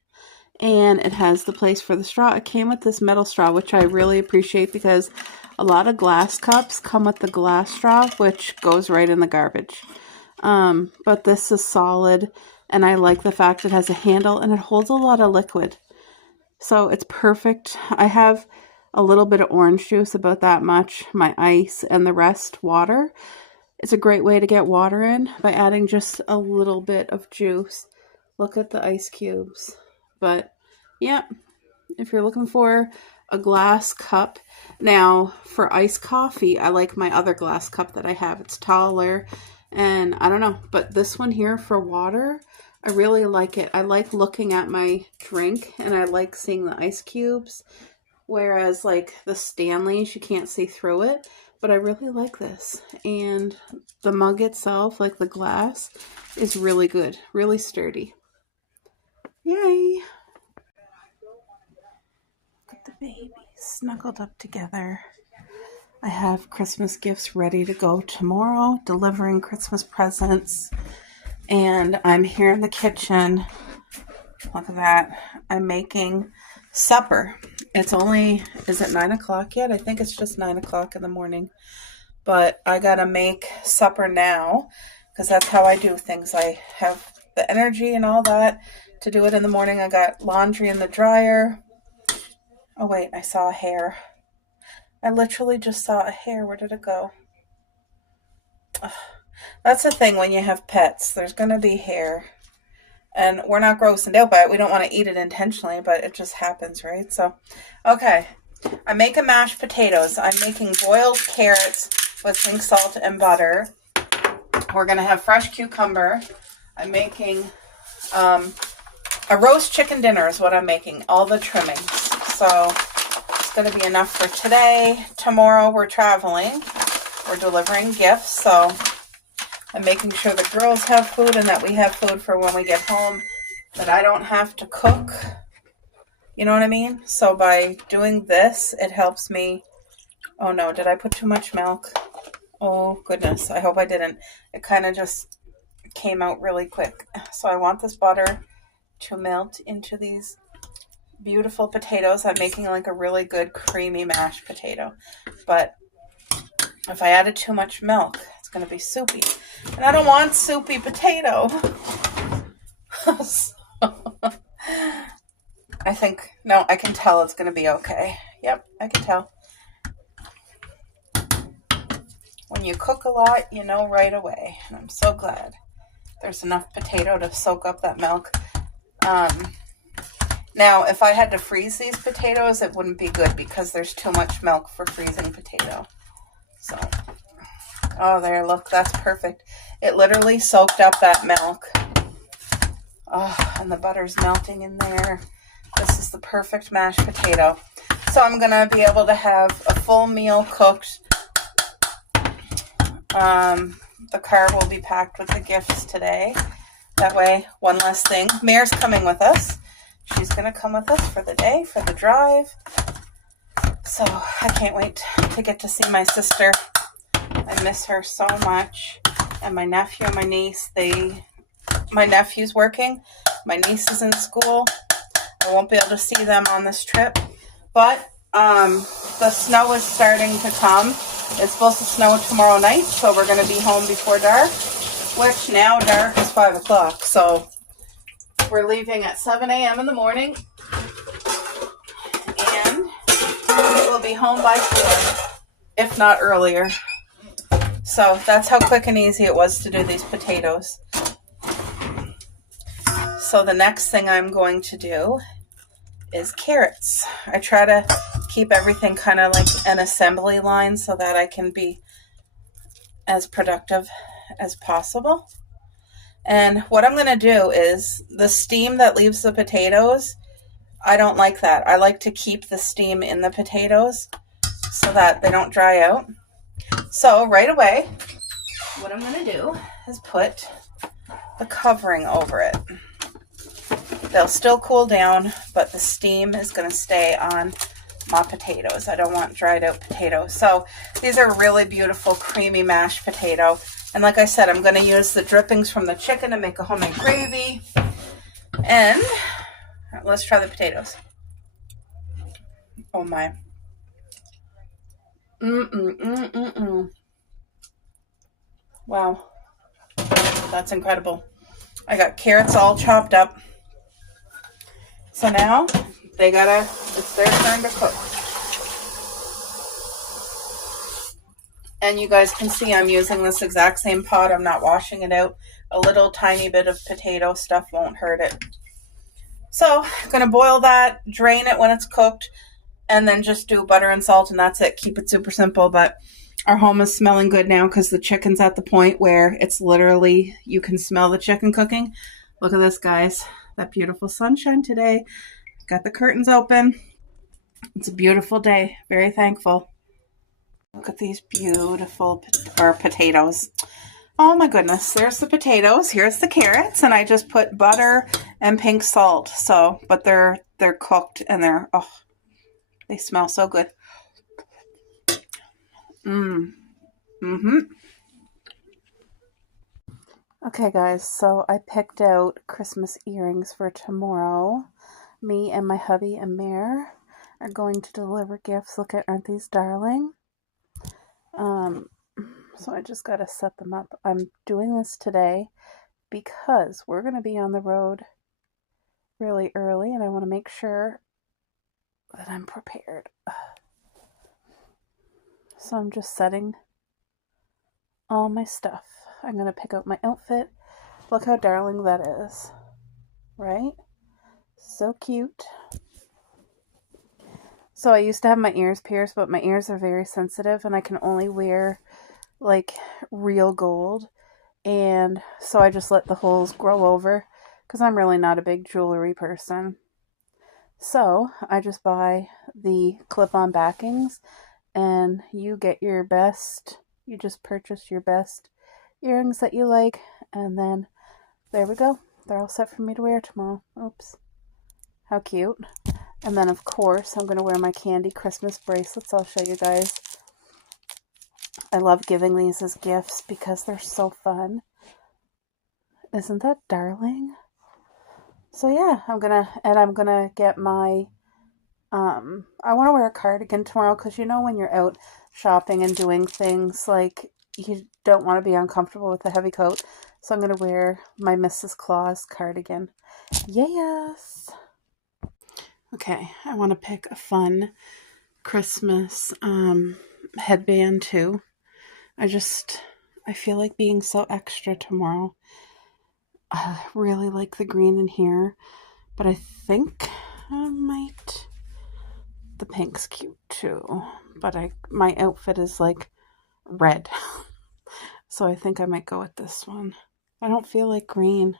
and it has the place for the straw. It came with this metal straw, which I really appreciate, because a lot of glass cups come with the glass straw, which goes right in the garbage. But this is solid, and I like the fact it has a handle and it holds a lot of liquid. So it's perfect. I have a little bit of orange juice, about that much, my ice, and the rest water. It's a great way to get water in by adding just a little bit of juice. Look at the ice cubes. But yeah, if you're looking for a glass cup. Now, for iced coffee, I like my other glass cup that I have. It's taller, and I don't know, but this one here for water, I really like it. I like looking at my drink, and I like seeing the ice cubes, whereas like the Stanleys, you can't see through it, but I really like this. And the mug itself, like the glass, is really good, really sturdy. Yay! Look at the babies snuggled up together. I have Christmas gifts ready to go tomorrow, delivering Christmas presents. And I'm here in the kitchen. Look at that. I'm making supper. It's only, is it 9 o'clock yet? I think it's just 9 o'clock in the morning. But I gotta make supper now because that's how I do things. I have the energy and all that to do it in the morning. I got laundry in the dryer. Oh wait, I saw a hair. I literally just saw a hair. Where did it go? Ugh. That's the thing when you have pets. There's going to be hair. And we're not grossed out by it. We don't want to eat it intentionally, but it just happens, right? So, okay. I'm making mashed potatoes. I'm making boiled carrots with pink salt and butter. We're going to have fresh cucumber. I'm making a roast chicken dinner is what I'm making. All the trimmings. So it's going to be enough for today. Tomorrow we're traveling. We're delivering gifts. So I'm making sure the girls have food and that we have food for when we get home. That I don't have to cook. You know what I mean? So by doing this, it helps me. Oh no, did I put too much milk? Oh goodness, I hope I didn't. It kind of just came out really quick. So I want this butter to melt into these beautiful potatoes. I'm making like a really good creamy mashed potato. But if I added too much milk, it's going to be soupy. And I don't want soupy potato. So, I think, no, I can tell it's going to be okay. Yep, I can tell. When you cook a lot, you know right away. And I'm so glad there's enough potato to soak up that milk. Now, if I had to freeze these potatoes, it wouldn't be good because there's too much milk for freezing potato. So, oh, there, look, that's perfect. It literally soaked up that milk. Oh, and the butter's melting in there. This is the perfect mashed potato. So I'm going to be able to have a full meal cooked. The car will be packed with the gifts today. That way, one less thing. Mare's coming with us. She's going to come with us for the day, for the drive. So I can't wait to get to see my sister. I miss her so much. And my nephew and my niece, my nephew's working. My niece is in school. I won't be able to see them on this trip. But the snow is starting to come. It's supposed to snow tomorrow night, so we're going to be home before dark, which now dark is 5 o'clock. So we're leaving at 7 a.m. in the morning, and we'll be home by 4, if not earlier. So that's how quick and easy it was to do these potatoes. So the next thing I'm going to do is carrots. I try to keep everything kind of like an assembly line so that I can be as productive as possible. And what I'm going to do is the steam that leaves the potatoes, I don't like that. I like to keep the steam in the potatoes so that they don't dry out. So right away, what I'm going to do is put the covering over it. They'll still cool down, but the steam is going to stay on my potatoes. I don't want dried out potatoes. So these are really beautiful, creamy mashed potato. And like I said, I'm going to use the drippings from the chicken to make a homemade gravy. And let's try the potatoes. Oh my. Wow. That's incredible. I got carrots all chopped up. So now it's their turn to cook. And you guys can see I'm using this exact same pot. I'm not washing it out. A little tiny bit of potato stuff won't hurt it. So I'm going to boil that, drain it when it's cooked, and then just do butter and salt, and that's it. Keep it super simple, but our home is smelling good now because the chicken's at the point where it's literally, you can smell the chicken cooking. Look at this, guys. That beautiful sunshine today. Got the curtains open. It's a beautiful day. Very thankful. Look at these beautiful potatoes. Oh my goodness, there's the potatoes. Here's the carrots, and I just put butter and pink salt. So, but they're cooked and they smell so good. Okay, guys, so I picked out Christmas earrings for tomorrow. Me and my hubby Amir are going to deliver gifts. Look at, aren't these darling? So I just got to set them up. I'm doing this today because we're going to be on the road really early, and I want to make sure that I'm prepared. So I'm just setting all my stuff. I'm going to pick out my outfit. Look how darling that is, right? So cute. So I used to have my ears pierced, but my ears are very sensitive, and I can only wear like real gold. And so I just let the holes grow over because I'm really not a big jewelry person. So I just buy the clip-on backings, and you get your best, you just purchase your best earrings that you like, and then there we go. They're all set for me to wear tomorrow. Oops. How cute. And then, of course, I'm going to wear my candy Christmas bracelets. I'll show you guys. I love giving these as gifts because they're so fun. Isn't that darling? So yeah, I'm gonna get my, I want to wear a cardigan tomorrow because you know when you're out shopping and doing things, like, you don't want to be uncomfortable with a heavy coat. So I'm going to wear my Mrs. Claus cardigan. Yes! Okay, I want to pick a fun Christmas headband too. I feel like being so extra tomorrow. I really like the green in here, but I think I might, the pink's cute too, but my outfit is like red, so I think I might go with this one. I don't feel like green.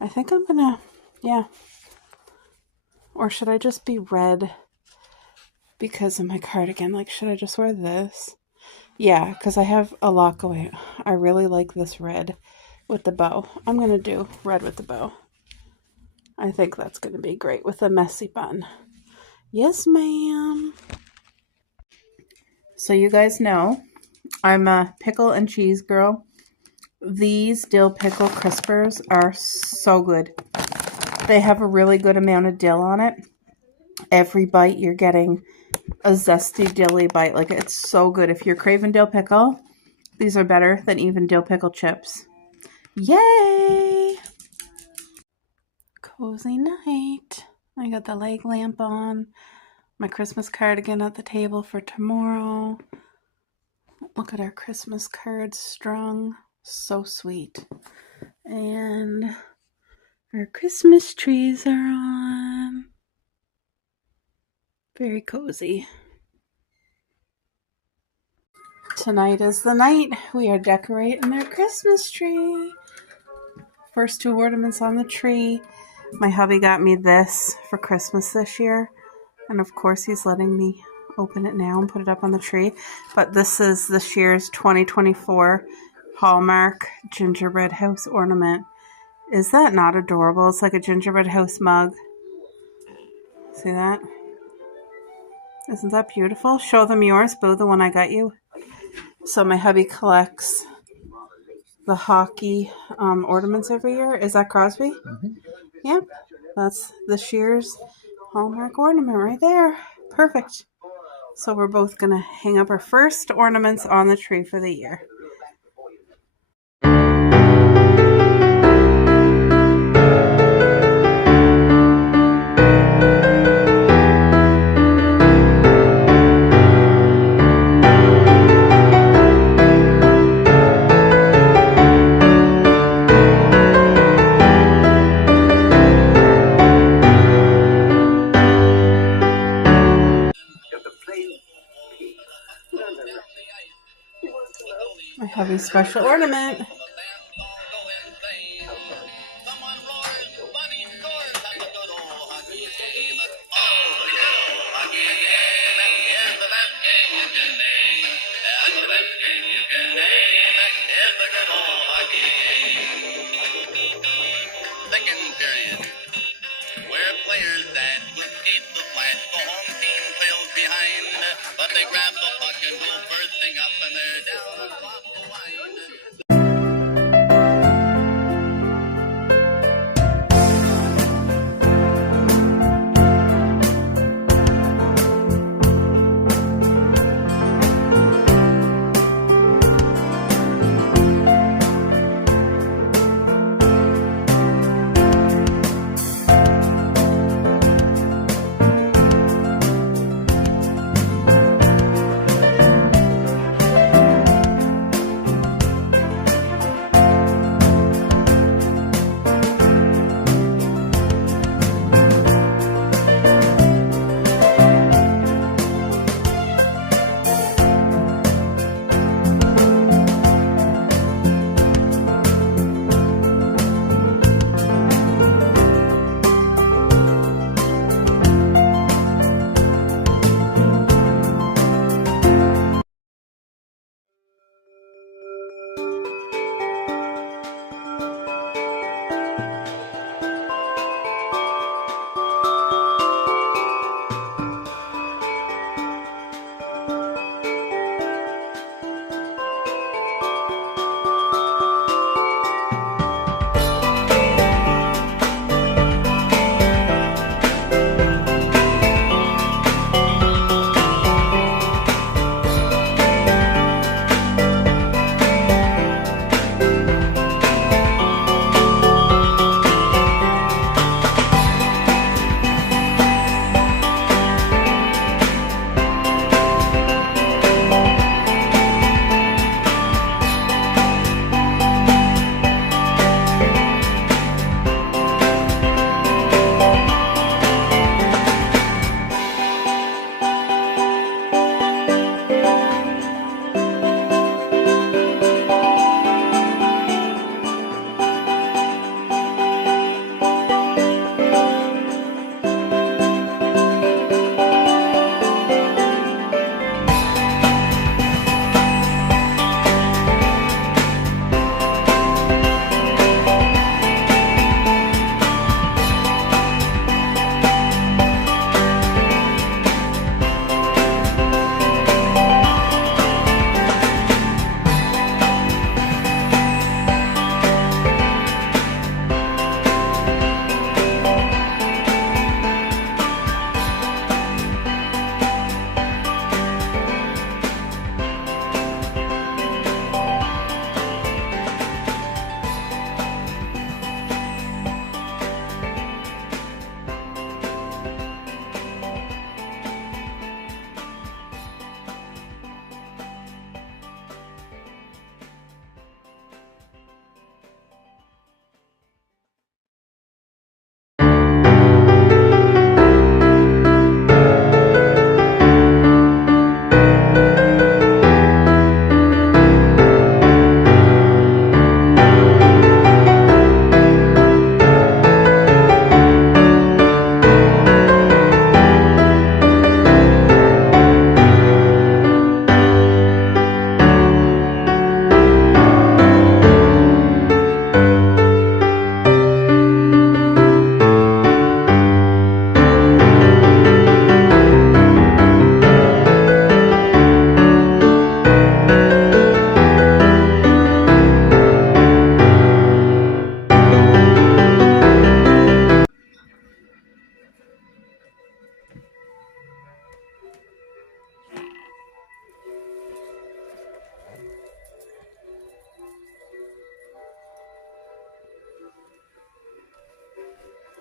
I think I'm gonna, yeah. Or should I just be red because of my cardigan? Like, should I just wear this? Yeah, because I have a lot going. I really like this red with the bow. I'm going to do red with the bow. I think that's going to be great with a messy bun. Yes, ma'am. So you guys know I'm a pickle and cheese girl. These dill pickle crispers are so good. They have a really good amount of dill on it. Every bite you're getting a zesty dilly bite. Like, it's so good. If you're craving dill pickle, these are better than even dill pickle chips. Yay! Cozy night. I got the leg lamp on. My Christmas cardigan at the table for tomorrow. Look at our Christmas cards strung. So sweet. And our Christmas trees are on. Very cozy. Tonight is the night we are decorating our Christmas tree. First 2 ornaments on the tree. My hubby got me this for Christmas this year. And of course he's letting me open it now and put it up on the tree. But this is this year's 2024 Hallmark gingerbread house ornament. Is that not adorable? It's like a gingerbread house mug. See that? Isn't that beautiful? Show them yours, Boo, the one I got you. So my hubby collects the hockey ornaments every year. Is that Crosby? Mm-hmm. Yep. That's this year's Hallmark ornament right there. Perfect. So we're both going to hang up our first ornaments on the tree for the year. Abby's special ornament. Second period, where players that would keep the flag, the home team trails behind, but they grab the puck and go bursting up and they're down across the line.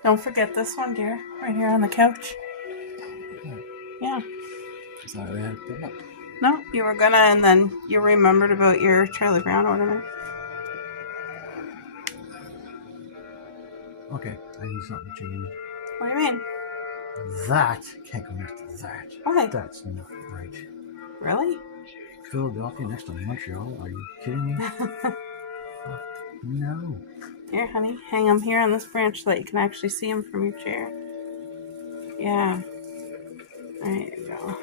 Don't forget this one, dear. Right here on the couch. Yeah. Sorry, we had to put them up. No, you were gonna, and then you remembered about your Charlie Brown ornament. Okay, I need something changed. What do you mean? That can't go next to that. Why? That's not right. Really? Philadelphia next to Montreal? Are you kidding me? Fuck, no. Here, honey, hang them here on this branch so that you can actually see them from your chair. Yeah. There you go.